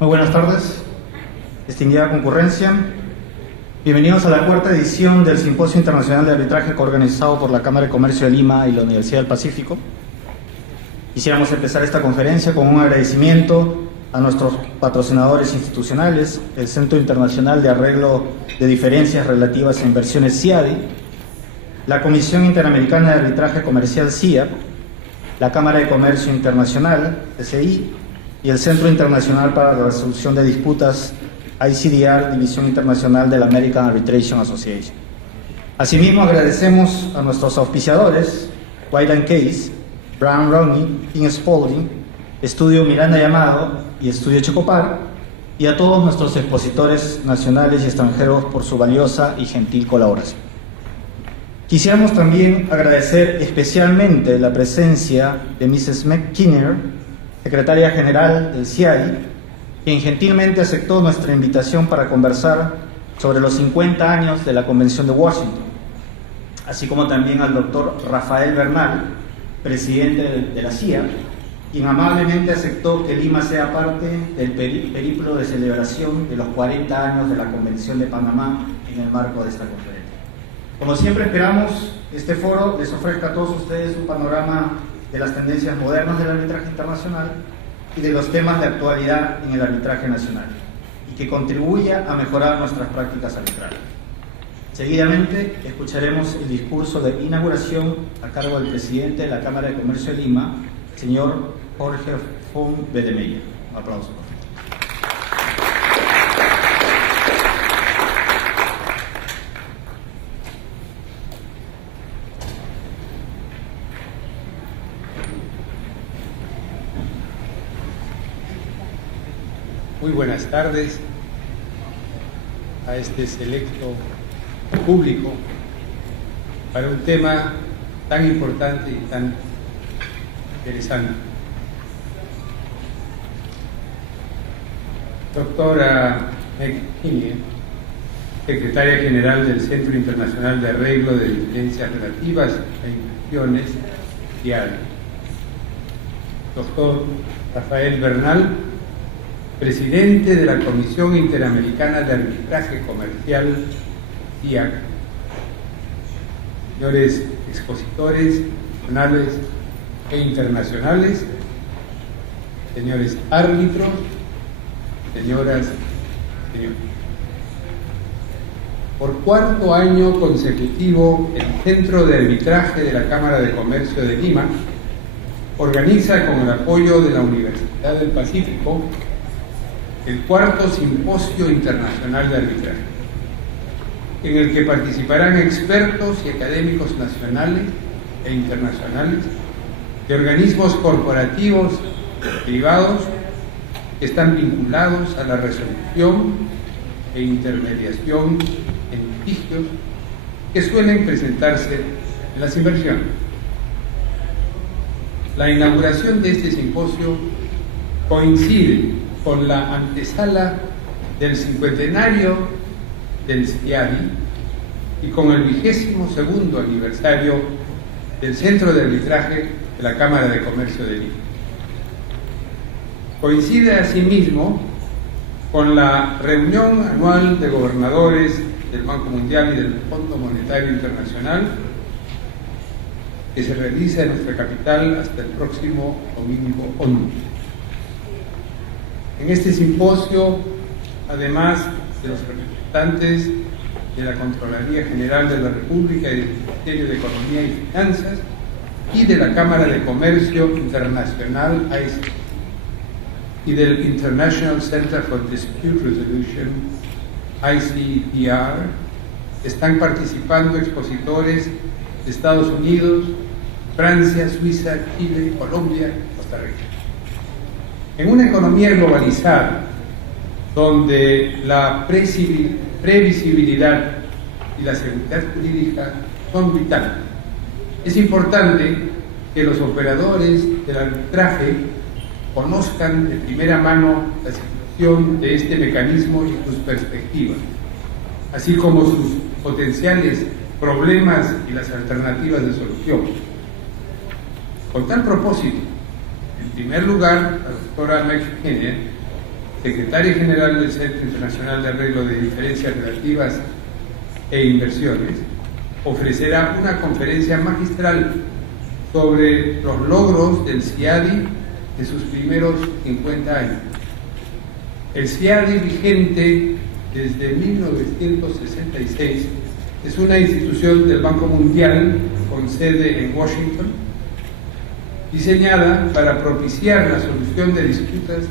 Muy buenas tardes, distinguida concurrencia. Bienvenidos a la cuarta edición del Simposio Internacional de Arbitraje organizado por la Cámara de Comercio de Lima y la Universidad del Pacífico. Quisiéramos empezar esta conferencia con un agradecimiento a nuestros patrocinadores institucionales, el Centro Internacional de Arreglo de Diferencias Relativas a Inversiones CIADI, la Comisión Interamericana de Arbitraje Comercial CIA, la Cámara de Comercio Internacional, CCI, y el Centro Internacional para la Resolución de Disputas, ICDR, División Internacional de la American Arbitration Association. Asimismo, agradecemos a nuestros auspiciadores, White & Case, Brown Rowney, King Spalding, Estudio Miranda Llamado y Estudio Checopar, y a todos nuestros expositores nacionales y extranjeros por su valiosa y gentil colaboración. Quisiéramos también agradecer especialmente la presencia de Mrs. McKinner, secretaria general del CIADI, quien gentilmente aceptó nuestra invitación para conversar sobre los 50 años de la Convención de Washington, así como también al doctor Rafael Bernal, presidente de la CIA, quien amablemente aceptó que Lima sea parte del periplo de celebración de los 40 años de la Convención de Panamá en el marco de esta conferencia. Como siempre, esperamos que este foro les ofrezca a todos ustedes un panorama de las tendencias modernas del arbitraje internacional y de los temas de actualidad en el arbitraje nacional, y que contribuya a mejorar nuestras prácticas arbitrales. Seguidamente, escucharemos el discurso de inauguración a cargo del presidente de la Cámara de Comercio de Lima, señor Jorge von Bedemeyer. Un aplauso. Muy buenas tardes a este selecto público para un tema tan importante y tan interesante. Doctora McKinney, secretaria general del Centro Internacional de Arreglo de Diferencias Relativas e Inversiones, CIADI. Doctor Rafael Bernal, presidente de la Comisión Interamericana de Arbitraje Comercial, CIAC. Señores expositores nacionales e internacionales, señores árbitros, señoras y señores. Por cuarto año consecutivo, el Centro de Arbitraje de la Cámara de Comercio de Lima organiza, con el apoyo de la Universidad del Pacífico, el cuarto Simposio Internacional de Arbitraje, en el que participarán expertos y académicos nacionales e internacionales de organismos corporativos privados que están vinculados a la resolución e intermediación en litigios que suelen presentarse en las inversiones. La inauguración de este simposio coincide con la antesala del 50º del CIADI y con el 22º aniversario del Centro de Arbitraje de la Cámara de Comercio de Lima. Coincide asimismo con la reunión anual de gobernadores del Banco Mundial y del Fondo Monetario Internacional, que se realiza en nuestra capital hasta el próximo domingo 11. En este simposio, además de los representantes de la Contraloría General de la República y del Ministerio de Economía y Finanzas y de la Cámara de Comercio Internacional, ICE, y del International Center for Dispute Resolution, ICDR, están participando expositores de Estados Unidos, Francia, Suiza, Chile, Colombia y Costa Rica. En una economía globalizada, donde la previsibilidad y la seguridad jurídica son vitales, es importante que los operadores del arbitraje conozcan de primera mano la situación de este mecanismo y sus perspectivas, así como sus potenciales problemas y las alternativas de solución. Con tal propósito, en primer lugar, la doctora McKinney, secretaria general del Centro Internacional de Arreglo de Diferencias Relativas e Inversiones, ofrecerá una conferencia magistral sobre los logros del CIADI de sus primeros 50 años. El CIADI, vigente desde 1966, es una institución del Banco Mundial con sede en Washington, diseñada para propiciar la solución de disputas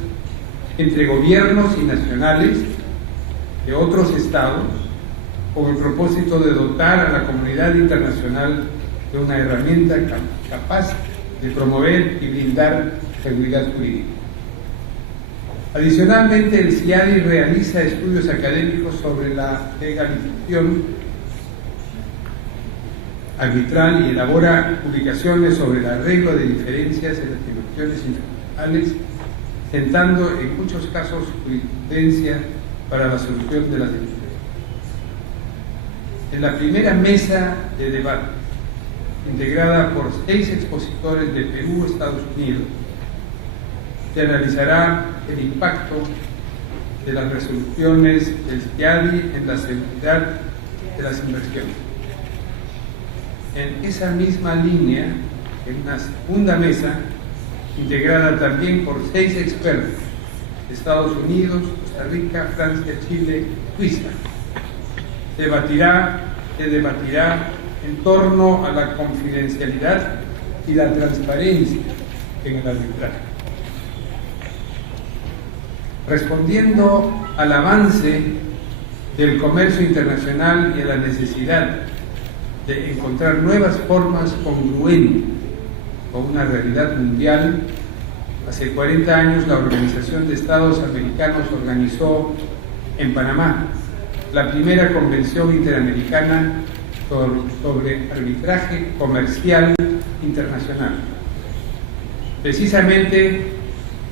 entre gobiernos y nacionales de otros estados, con el propósito de dotar a la comunidad internacional de una herramienta capaz de promover y brindar seguridad jurídica. Adicionalmente, el CIADI realiza estudios académicos sobre la legalización arbitral y elabora publicaciones sobre el arreglo de diferencias en las instituciones internacionales, sentando en muchos casos jurisprudencia para la solución de las diferencias. En la primera mesa de debate, integrada por 6 expositores de Perú, Estados Unidos, se analizará el impacto de las resoluciones del CIADI en la seguridad de las inversiones. En esa misma línea, en una segunda mesa, integrada también por 6 expertos de Estados Unidos, Costa Rica, Francia, Chile y Suiza, se debatirá en torno a la confidencialidad y la transparencia en el arbitraje. Respondiendo al avance del comercio internacional y a la necesidad de encontrar nuevas formas congruentes con una realidad mundial, hace 40 años la Organización de Estados Americanos organizó en Panamá la primera Convención Interamericana sobre Arbitraje Comercial Internacional. Precisamente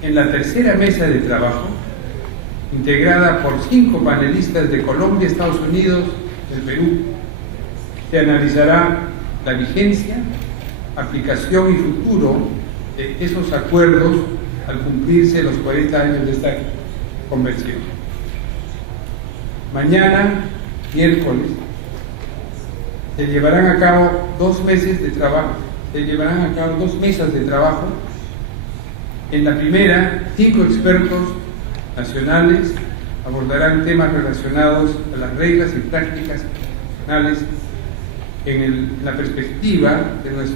en la tercera mesa de trabajo, integrada por 5 panelistas de Colombia, Estados Unidos y el Perú, se analizará la vigencia, aplicación y futuro de esos acuerdos al cumplirse los 40 años de esta convención. Mañana, miércoles, se llevarán a cabo 2 mesas de trabajo. En la primera, 5 expertos nacionales abordarán temas relacionados a las reglas y prácticas internacionales en la perspectiva de los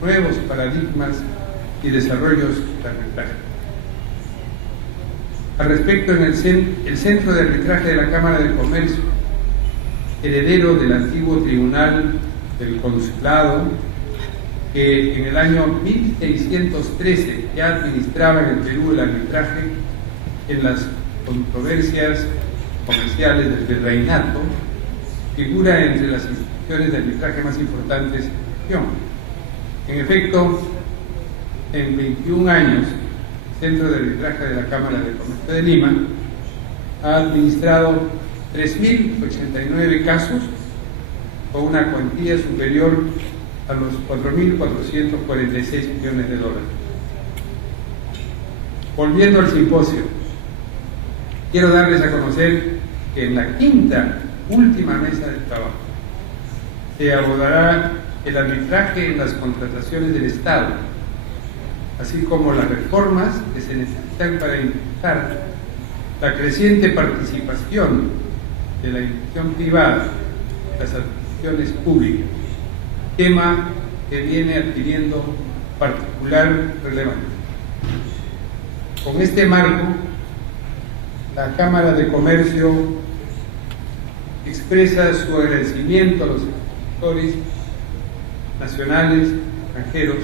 nuevos paradigmas y desarrollos de arbitraje. Al respecto, en el Centro de Arbitraje de la Cámara de Comercio, heredero del antiguo Tribunal del Consulado, que en el año 1613 ya administraba en el Perú el arbitraje en las controversias comerciales del virreinato, figura entre las instituciones de arbitraje más importantes de la región. En efecto, en 21 años, el Centro de Arbitraje de la Cámara de Comercio de Lima ha administrado 3.089 casos con una cuantía superior a los 4.446 millones de dólares. Volviendo al simposio, quiero darles a conocer que en la 5ª última mesa de trabajo se abordará el arbitraje en las contrataciones del Estado, así como las reformas que se necesitan para impulsar la creciente participación de la inversión privada en las adquisiciones públicas, tema que viene adquiriendo particular relevancia. Con este marco, la Cámara de Comercio expresa su agradecimiento a los expositores nacionales, extranjeros,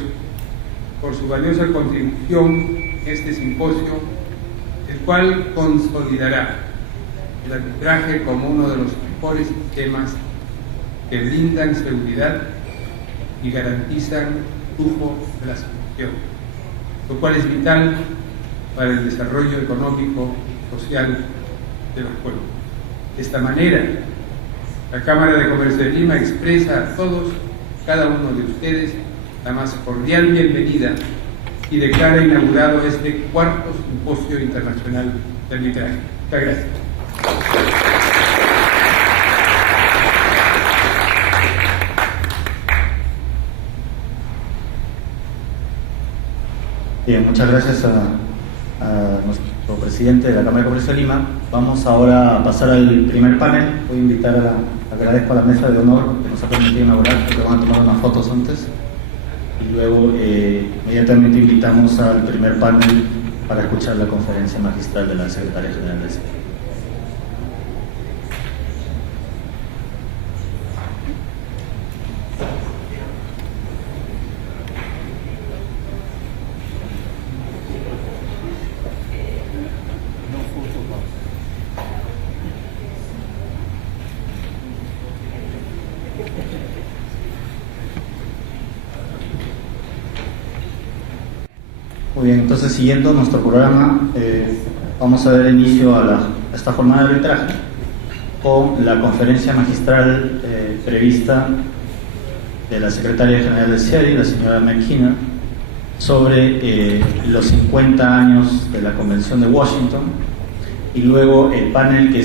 por su valiosa contribución en este simposio, el cual consolidará el arbitraje como uno de los mejores sistemas que brindan seguridad y garantizan el flujo de las inversiones, lo cual es vital para el desarrollo económico y social de los pueblos. De esta manera, la Cámara de Comercio de Lima expresa a todos, cada uno de ustedes, la más cordial bienvenida y declara inaugurado este 4º Simposio Internacional de Arbitraje. Muchas gracias. Bien, muchas gracias a nuestro presidente de la Cámara de Comercio de Lima. Vamos ahora a pasar al primer panel. Voy a invitar agradezco a la mesa de honor que nos ha permitido inaugurar, porque van a tomar unas fotos antes. Y luego inmediatamente invitamos al primer panel para escuchar la conferencia magistral de la Secretaria General del CIADI. Muy bien, entonces siguiendo nuestro programa, vamos a dar inicio a esta jornada de arbitraje con la conferencia magistral prevista de la secretaria general del CIADI, la señora McKenna, sobre los 50 años de la Convención de Washington, y luego el panel que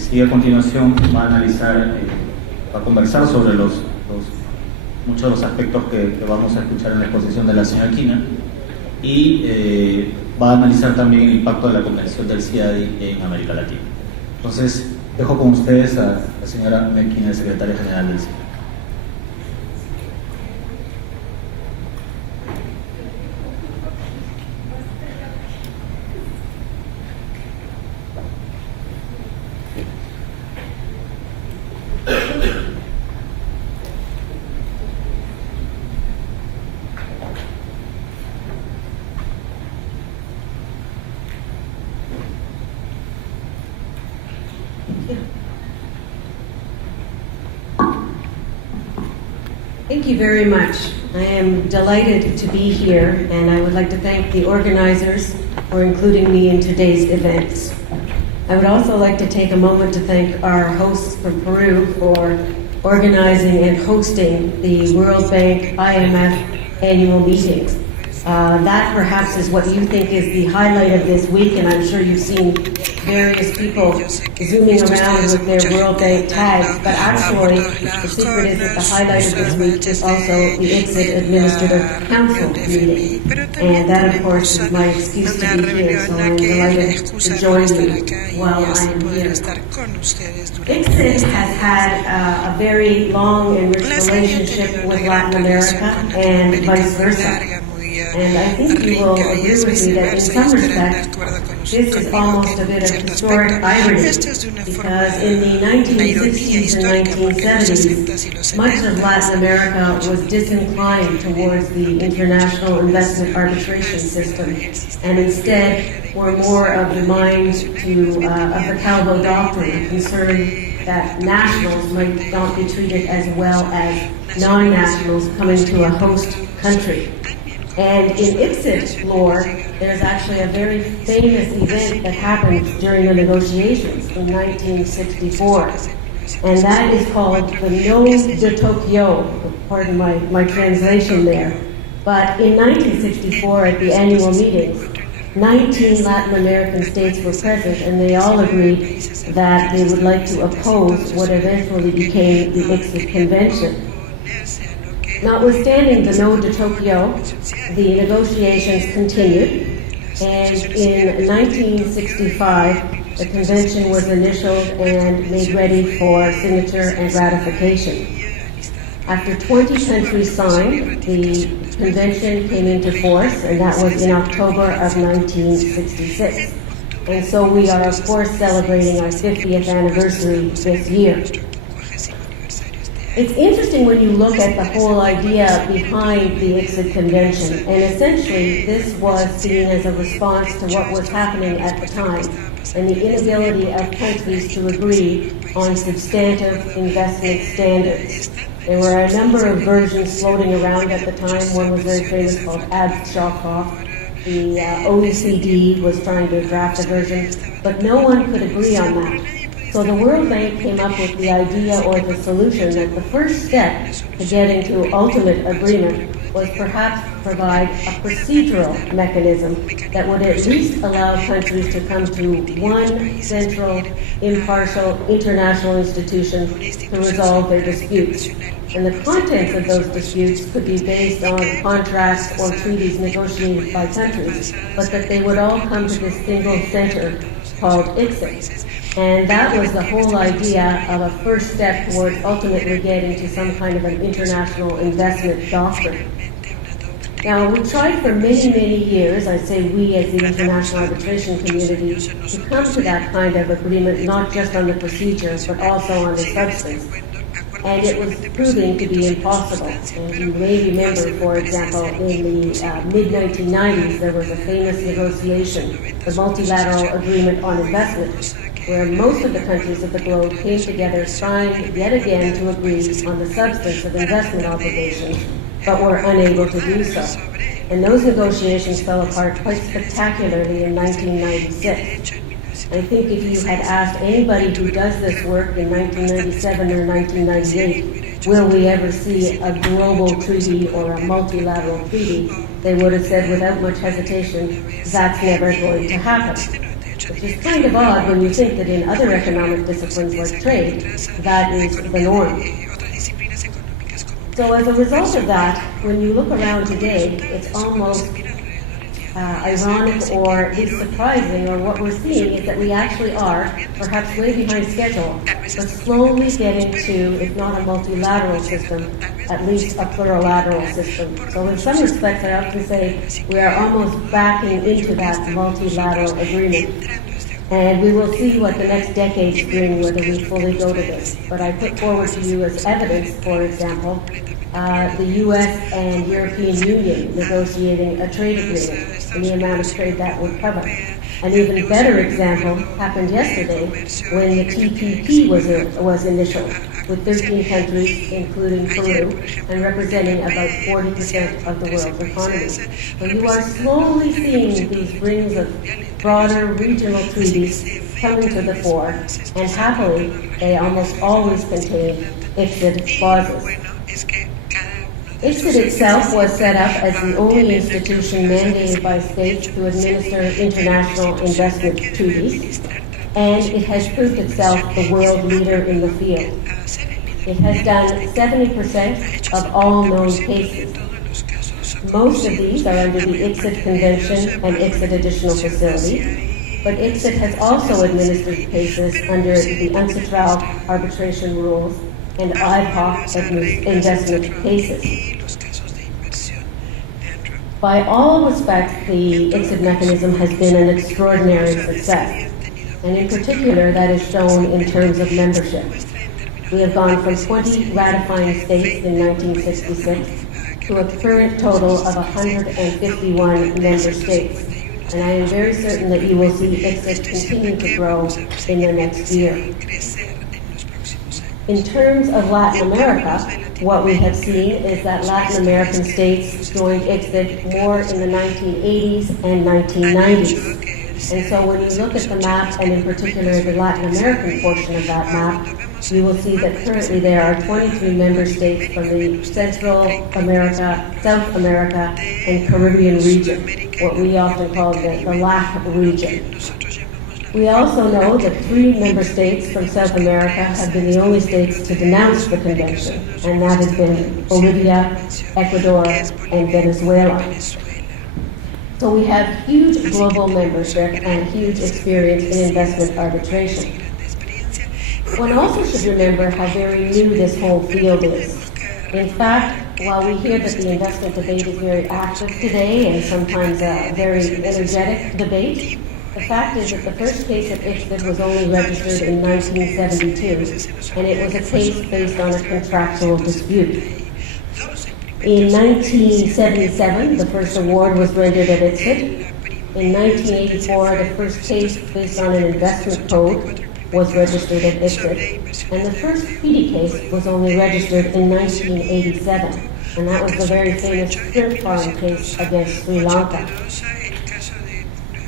sigue a continuación va a analizar, va a conversar sobre muchos de los aspectos que vamos a escuchar en la exposición de la señora McKenna, y va a analizar también el impacto de la Convención del CIADI en América Latina. Entonces, dejo con ustedes a la señora McKenna, secretaria general del CIADI. Thank you very much. I am delighted to be here, and I would like to thank the organizers for including me in today's events. I would also like to take a moment to thank our hosts from Peru for organizing and hosting the World Bank IMF annual meetings. That perhaps is what you think is the highlight of this week, and I'm sure you've seen various people zooming around with their World Bank tags, but actually the secret is that the highlight of this week is also the ICSID Administrative Council meeting. And that, of course, is my excuse to be here, so I'm delighted to join you while I am here. ICSID has had a very long and rich relationship with Latin America and vice versa. And I think you will agree with me that in some respects, this is almost a bit of historic irony, because in the 1960s and 1970s, much of Latin America was disinclined towards the international investment arbitration system, and instead were more of the mind of the Calvo Doctrine, a concern that nationals might not be treated as well as non-nationals coming to a host country. And in ICSID lore, there's actually a very famous event that happened during the negotiations in 1964. And that is called the No de Tokyo, pardon my translation there. But in 1964, at the annual meetings, 19 Latin American states were present, and they all agreed that they would like to oppose what eventually became the ICSID Convention. Notwithstanding the No to Tokyo, the negotiations continued, and in 1965, the convention was initialed and made ready for signature and ratification. After 20 countries signed, the convention came into force, and that was in October of 1966. And so we are, of course, celebrating our 50th anniversary this year. It's interesting when you look at the whole idea behind the ICSID Convention, and essentially this was seen as a response to what was happening at the time, and the inability of countries to agree on substantive investment standards. There were a number of versions floating around at the time. One was very famous called Abd-Shakov. The OECD was trying to draft a version, but no one could agree on that. So the World Bank came up with the idea or the solution that the first step to getting to ultimate agreement was perhaps provide a procedural mechanism that would at least allow countries to come to one central, impartial, international institution to resolve their disputes. And the contents of those disputes could be based on contracts or treaties negotiated by countries, but that they would all come to this single center called ICSID. And that was the whole idea of a first step towards ultimately getting to some kind of an international investment doctrine. Now, we tried for many, many years, I say we as the international arbitration community, to come to that kind of agreement, not just on the procedures, but also on the substance. And it was proving to be impossible. And you may remember, for example, in the mid-1990s, there was a famous negotiation, the Multilateral Agreement on Investment, where most of the countries of the globe came together, signed yet again to agree on the substance of investment obligations, but were unable to do so. and those negotiations fell apart quite spectacularly in 1996. I think if you had asked anybody who does this work in 1997 or 1998, will we ever see a global treaty or a multilateral treaty, they would have said without much hesitation, that's never going to happen. Which is kind of odd when you think that in other economic disciplines like trade, that is the norm. So as a result of that, when you look around today, it's almost ironic or at least surprising, or what we're seeing is that we actually are, perhaps way behind schedule, but slowly getting to, if not a multilateral system, at least a plurilateral system. So in some respects, I often say we are almost backing into that multilateral agreement. And we will see what the next decades bring, whether we fully go to this. But I put forward to you as evidence, for example, the U.S. and European Union negotiating a trade agreement and the amount of trade that would cover. An even better example happened yesterday when the TPP was initialed, with 13 countries, including Peru, and representing about 40% of the world's economy. So you are slowly seeing these rings of broader regional treaties coming to the fore, and happily, they almost always contain ICSID clauses. ICSID itself was set up as the only institution mandated by states to administer international investment treaties, and it has proved itself the world leader in the field. It has done 70% of all known cases. Most of these are under the ICSID Convention and ICSID Additional Facility, but ICSID has also administered cases under the UNCITRAL arbitration rules and ad hoc investment cases. By all respects, the ICSID mechanism has been an extraordinary success, and in particular that is shown in terms of membership. We have gone from 20 ratifying states in 1966 to a current total of 151 member states, and I am very certain that you will see ICSID continue to grow in the next year. In terms of Latin America, what we have seen is that Latin American states joined ICSID more in the 1980s and 1990s. And so when you look at the map, and in particular the Latin American portion of that map, you will see that currently there are 23 member states from the Central America, South America, and Caribbean region, what we often call the LAC region. We also know that 3 member states from South America have been the only states to denounce the convention, and that has been Bolivia, Ecuador, and Venezuela. So we have huge global membership and huge experience in investment arbitration. One also should remember how very new this whole field is. In fact, while we hear that the investment debate is very active today and sometimes a very energetic debate, the fact is that the first case of ICSID was only registered in 1972, and it was a case based on a contractual dispute. In 1977, the first award was rendered at ICSID. In 1984, the first case based on an investment code was registered at ICSID, and the first treaty case was only registered in 1987, and that was the very famous shrimp farm case against Sri Lanka.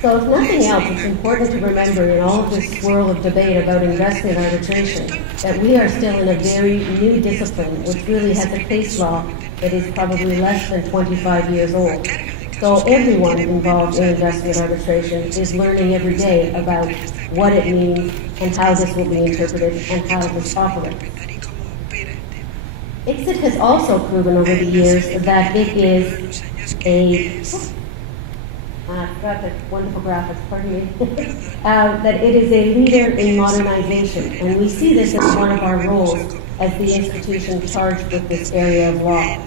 So if nothing else, it's important to remember in all of this swirl of debate about investment arbitration that we are still in a very new discipline, which really has a case law that is probably less than 25 years old. So everyone involved in investment arbitration is learning every day about what it means and how this will be interpreted and how this operates. ICSID has also proven over the years that it is got the wonderful graphics, pardon me, that it is a leader in modernization, and we see this as one of our roles as the institution charged with this area of law.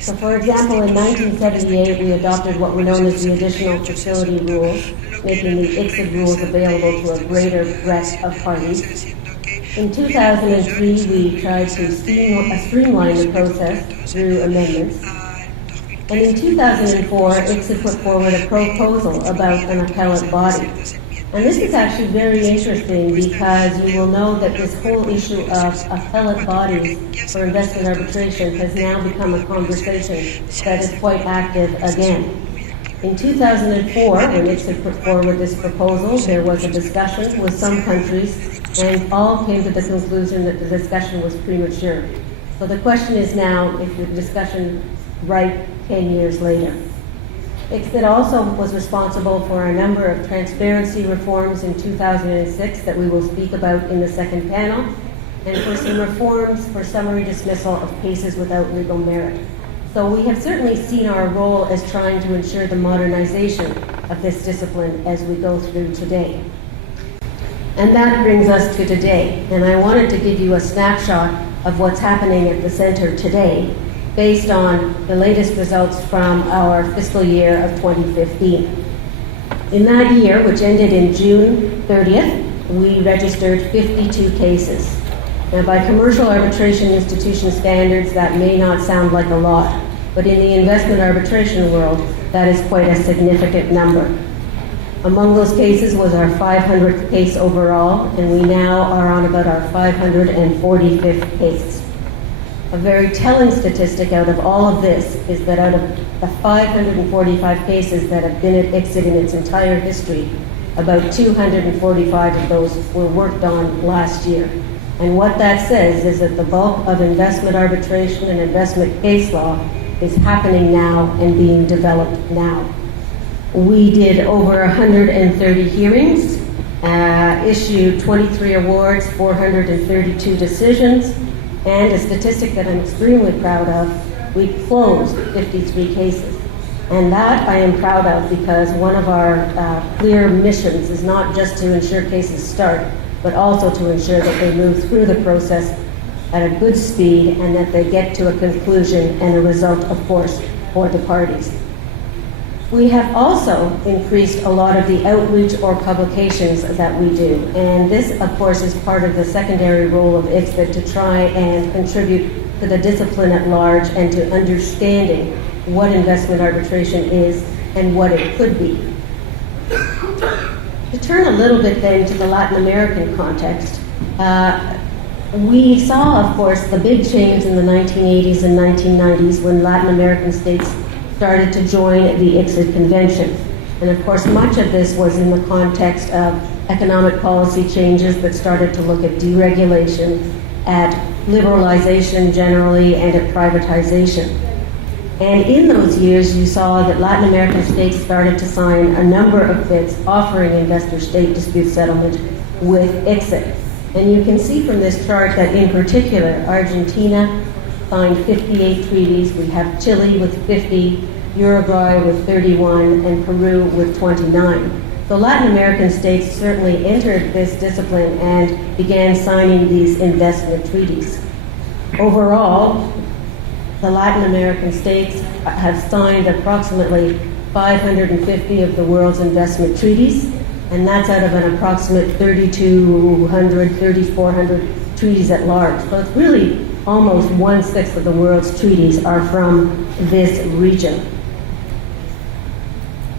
So for example, in 1978, we adopted what were known as the Additional Facility Rules, making the ICSID rules available to a greater breadth of parties. In 2003, we tried to streamline the process through amendments. And in 2004, ICSID put forward a proposal about an appellate body. And this is actually very interesting because you will know that this whole issue of appellate bodies for investment arbitration has now become a conversation that is quite active again. In 2004, when ICSID put forward this proposal, there was a discussion with some countries, and all came to the conclusion that the discussion was premature. So the question is now, if the discussion right 10 years later. ICSID also was responsible for a number of transparency reforms in 2006 that we will speak about in the second panel, and for some reforms for summary dismissal of cases without legal merit. So we have certainly seen our role as trying to ensure the modernization of this discipline as we go through today. And that brings us to today, and I wanted to give you a snapshot of what's happening at the center today based on the latest results from our fiscal year of 2015. In that year, which ended in June 30th, we registered 52 cases. Now, by commercial arbitration institution standards, that may not sound like a lot, but in the investment arbitration world, that is quite a significant number. Among those cases was our 500th case overall, and we now are on about our 545th case. A very telling statistic out of all of this is that out of the 545 cases that have been at ICSID in its entire history, about 245 of those were worked on last year. And what that says is that the bulk of investment arbitration and investment case law is happening now and being developed now. We did over 130 hearings, issued 23 awards, 432 decisions, and a statistic that I'm extremely proud of, we closed 53 cases. And that I am proud of because one of our clear missions is not just to ensure cases start, but also to ensure that they move through the process at a good speed and that they get to a conclusion and a result, of course, for the parties. We have also increased a lot of the outreach or publications that we do. And this, of course, is part of the secondary role of ICSID to try and contribute to the discipline at large and to understanding what investment arbitration is and what it could be. To turn a little bit then to the Latin American context, we saw, of course, the big change in the 1980s and 1990s when Latin American states started to join the ICSID convention. And of course, much of this was in the context of economic policy changes that started to look at deregulation, at liberalization generally, and at privatization. And in those years, you saw that Latin American states started to sign a number of bids offering investor-state dispute settlement with ICSID. And you can see from this chart that in particular, Argentina signed 58 treaties. We have Chile with 50, Uruguay with 31, and Peru with 29. So Latin American states certainly entered this discipline and began signing these investment treaties. Overall, the Latin American states have signed approximately 550 of the world's investment treaties, and that's out of an approximate 3,200, 3,400 treaties at large. So it's really almost 1/6 of the world's treaties are from this region.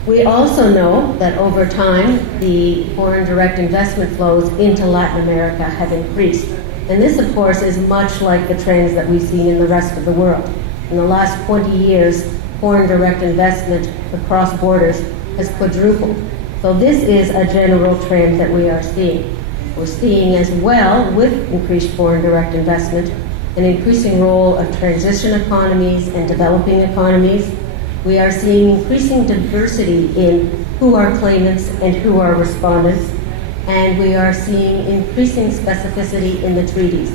We also know that over time, the foreign direct investment flows into Latin America have increased. And this, of course, is much like the trends that we've seen in the rest of the world. In the last 20 years, foreign direct investment across borders has quadrupled. So this is a general trend that we are seeing. We're seeing as well, with increased foreign direct investment, an increasing role of transition economies and developing economies. We are seeing increasing diversity in who are claimants and who are respondents. And we are seeing increasing specificity in the treaties.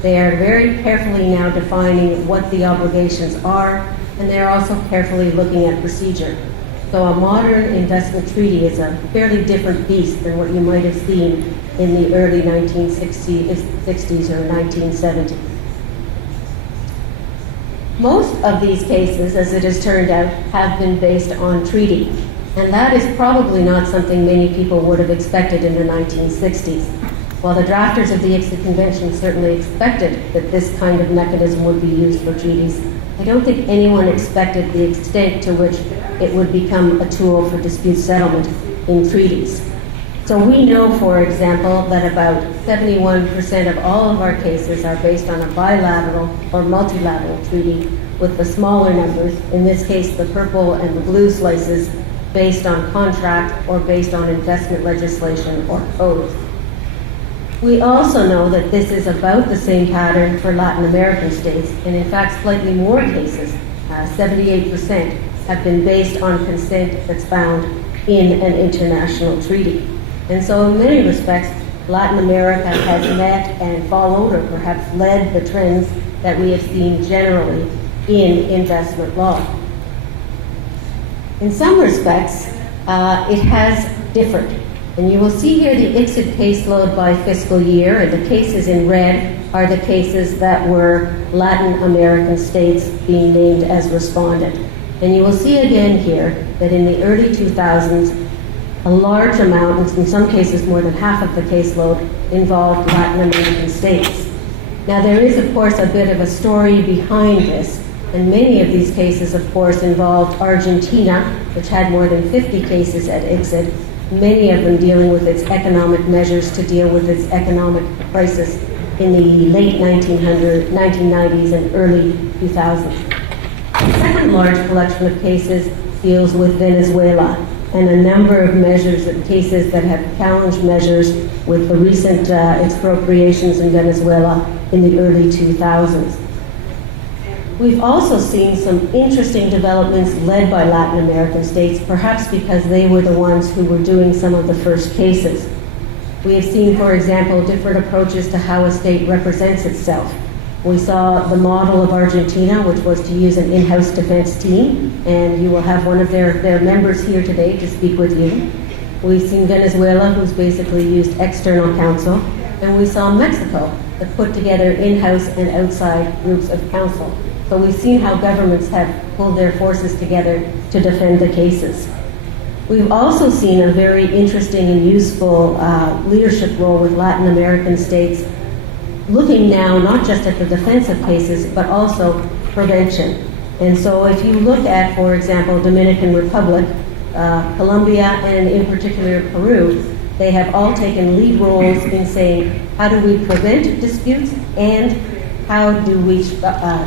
They are very carefully now defining what the obligations are, and they're also carefully looking at procedure. So a modern investment treaty is a fairly different beast than what you might have seen in the early 1960s or 1970s. Most of these cases, as it has turned out, have been based on treaty. And that is probably not something many people would have expected in the 1960s. While the drafters of the ICSID Convention certainly expected that this kind of mechanism would be used for treaties, I don't think anyone expected the extent to which it would become a tool for dispute settlement in treaties. So we know, for example, that about 71% of all of our cases are based on a bilateral or multilateral treaty, with the smaller numbers, in this case the purple and the blue slices, based on contract or based on investment legislation or codes. We also know that this is about the same pattern for Latin American states, and in fact slightly more cases, 78%, have been based on consent that's found in an international treaty. And so in many respects, Latin America has met and followed, or perhaps led, the trends that we have seen generally in investment law. In some respects, it has differed. And you will see here the ICSID caseload by fiscal year, and the cases in red are the cases that were Latin American states being named as respondent. And you will see again here that in the early 2000s, a large amount, and in some cases more than half of the caseload, involved Latin American states. Now there is, of course, a bit of a story behind this, and many of these cases, of course, involved Argentina, which had more than 50 cases at ICSID, many of them dealing with its economic measures to deal with its economic crisis in the late 1990s and early 2000s. The second large collection of cases deals with Venezuela, and a number of measures and cases that have challenged measures with the recent expropriations in Venezuela in the early 2000s. We've also seen some interesting developments led by Latin American states, perhaps because they were the ones who were doing some of the first cases. We have seen, for example, different approaches to how a state represents itself. We saw the model of Argentina, which was to use an in-house defense team, and you will have one of their members here today to speak with you. We've seen Venezuela, who's basically used external counsel, and we saw Mexico, that put together in-house and outside groups of counsel. So we've seen how governments have pulled their forces together to defend the cases. We've also seen a very interesting and useful leadership role with Latin American states, looking now not just at the defense of cases, but also prevention. And so if you look at, for example, Dominican Republic, Colombia, and in particular Peru, they have all taken lead roles in saying, how do we prevent disputes, and how do we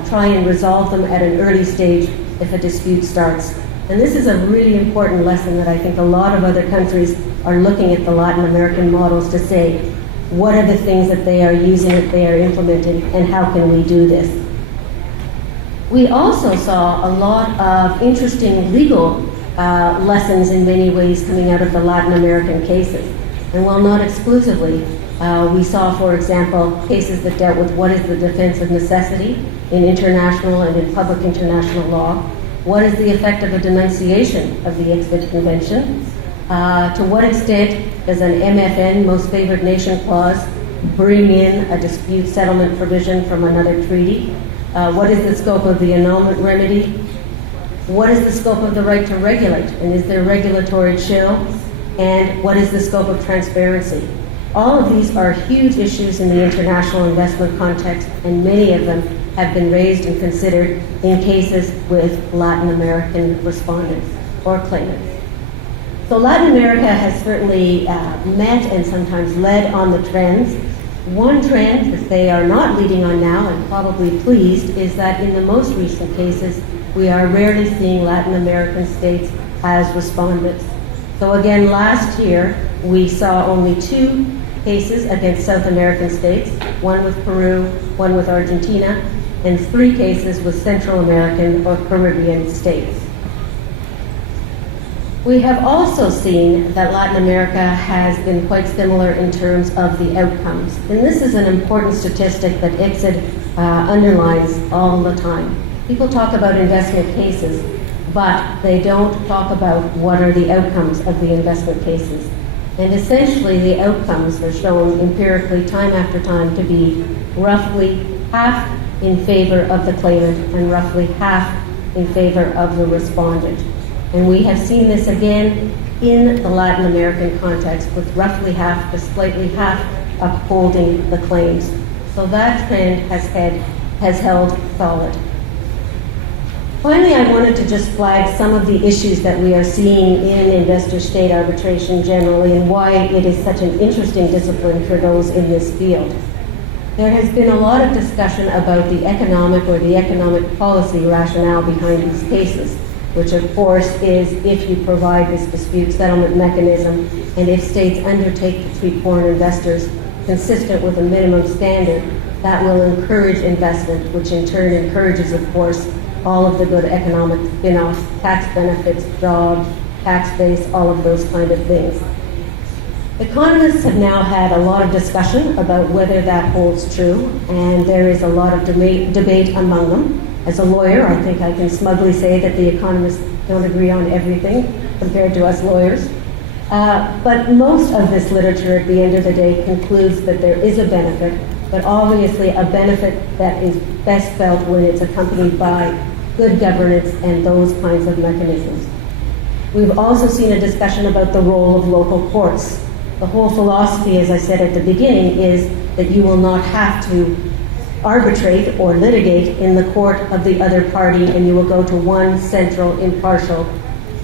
try and resolve them at an early stage if a dispute starts. And this is a really important lesson that I think a lot of other countries are looking at the Latin American models to say, what are the things that they are using, that they are implementing, and how can we do this? We also saw a lot of interesting legal lessons in many ways coming out of the Latin American cases. And while not exclusively, we saw, for example, cases that dealt with what is the defense of necessity in international and in public international law, what is the effect of a denunciation of the ICSID Convention, to what extent does an MFN, Most Favored Nation clause, bring in a dispute settlement provision from another treaty, what is the scope of the annulment remedy, what is the scope of the right to regulate, and is there regulatory chill, and what is the scope of transparency. All of these are huge issues in the international investment context, and many of them have been raised and considered in cases with Latin American respondents or claimants. So Latin America has certainly met and sometimes led on the trends. One trend that they are not leading on now, and probably pleased, is that in the most recent cases, we are rarely seeing Latin American states as respondents. So again, last year, we saw only 2 cases against South American states, one with Peru, one with Argentina, and 3 cases with Central American or Caribbean states. We have also seen that Latin America has been quite similar in terms of the outcomes. And this is an important statistic that ICSID underlines all the time. People talk about investment cases, but they don't talk about what are the outcomes of the investment cases. And essentially the outcomes are shown empirically time after time to be roughly half in favor of the claimant and roughly half in favor of the respondent. And we have seen this again in the Latin American context, with roughly half to slightly half upholding the claims. So that trend has held solid. Finally, I wanted to just flag some of the issues that we are seeing in investor-state arbitration generally and why it is such an interesting discipline for those in this field. There has been a lot of discussion about the economic or the economic policy rationale behind these cases, which of course is if you provide this dispute settlement mechanism and if states undertake to treat foreign investors consistent with a minimum standard, that will encourage investment, which in turn encourages, of course, all of the good economic spin-offs, tax benefits, jobs, tax base, all of those kind of things. Economists have now had a lot of discussion about whether that holds true, and there is a lot of debate among them. As a lawyer, I think I can smugly say that the economists don't agree on everything compared to us lawyers. But most of this literature at the end of the day concludes that there is a benefit, but obviously a benefit that is best felt when it's accompanied by good governance and those kinds of mechanisms. We've also seen a discussion about the role of local courts. The whole philosophy, as I said at the beginning, is that you will not have to arbitrate or litigate in the court of the other party, and you will go to one central, impartial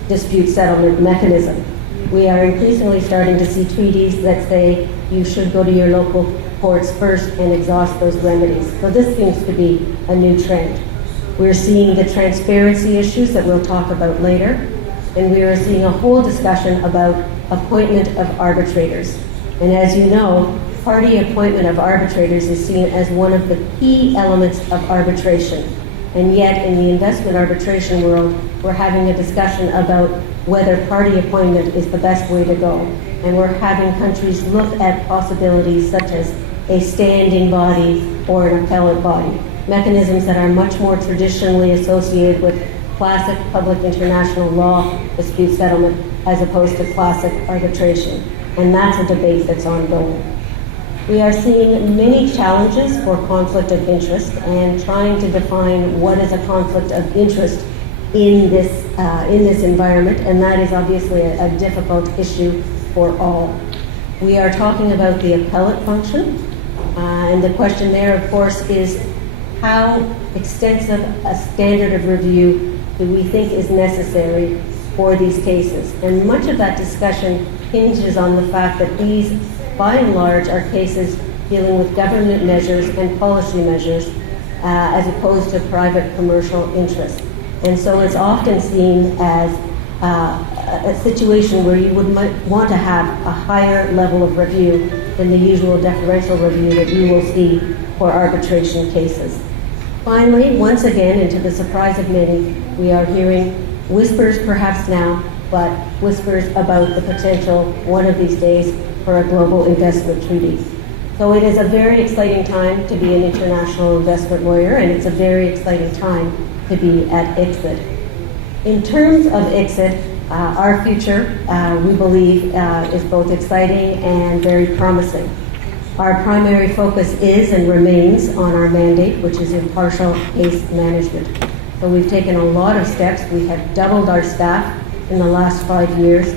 dispute settlement mechanism. We are increasingly starting to see treaties that say you should go to your local courts first and exhaust those remedies. So this seems to be a new trend. We're seeing the transparency issues that we'll talk about later, and we are seeing a whole discussion about appointment of arbitrators. And as you know, party appointment of arbitrators is seen as one of the key elements of arbitration. And yet, in the investment arbitration world, we're having a discussion about whether party appointment is the best way to go. And we're having countries look at possibilities such as a standing body or an appellate body, mechanisms that are much more traditionally associated with classic public international law dispute settlement as opposed to classic arbitration. And that's a debate that's ongoing. We are seeing many challenges for conflict of interest and trying to define what is a conflict of interest in this environment, and that is obviously a difficult issue for all. We are talking about the appellate function, and the question there, of course, is how extensive a standard of review do we think is necessary for these cases? And much of that discussion hinges on the fact that these, by and large, are cases dealing with government measures and policy measures as opposed to private commercial interests. And so it's often seen as a situation where you would want to have a higher level of review than the usual deferential review that you will see for arbitration cases. Finally, once again, and to the surprise of many, we are hearing whispers perhaps now, but whispers about the potential one of these days for a global investment treaty. So it is a very exciting time to be an international investment lawyer, and it's a very exciting time to be at ICSID. In terms of ICSID, our future, we believe, is both exciting and very promising. Our primary focus is and remains on our mandate, which is impartial case management. So we've taken a lot of steps. We have doubled our staff in the last 5 years,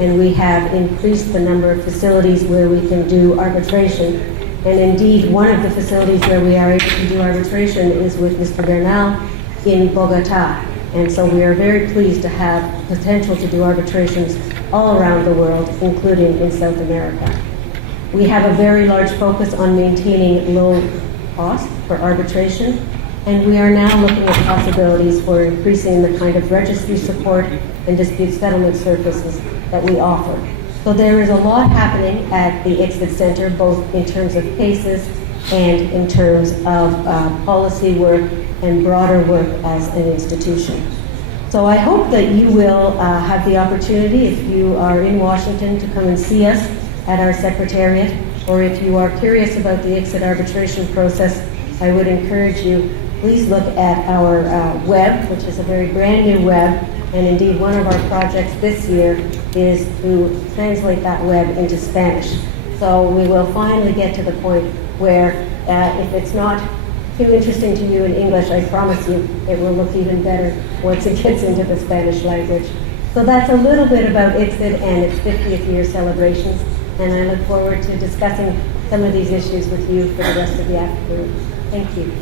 and we have increased the number of facilities where we can do arbitration. And indeed, one of the facilities where we are able to do arbitration is with Mr. Bernal in Bogota. And so we are very pleased to have potential to do arbitrations all around the world, including in South America. We have a very large focus on maintaining low cost for arbitration, and we are now looking at possibilities for increasing the kind of registry support and dispute settlement services that we offer. So there is a lot happening at the ICSID Center, both in terms of cases and in terms of policy work and broader work as an institution. So I hope that you will have the opportunity, if you are in Washington, to come and see us at our secretariat, or if you are curious about the ICSID arbitration process, I would encourage you, please look at our web, which is a very brand new web, and indeed one of our projects this year is to translate that web into Spanish. So we will finally get to the point where if it's not too interesting to you in English, I promise you it will look even better once it gets into the Spanish language. So that's a little bit about ICSID and its 50th year celebrations, and I look forward to discussing some of these issues with you for the rest of the afternoon. Thank you.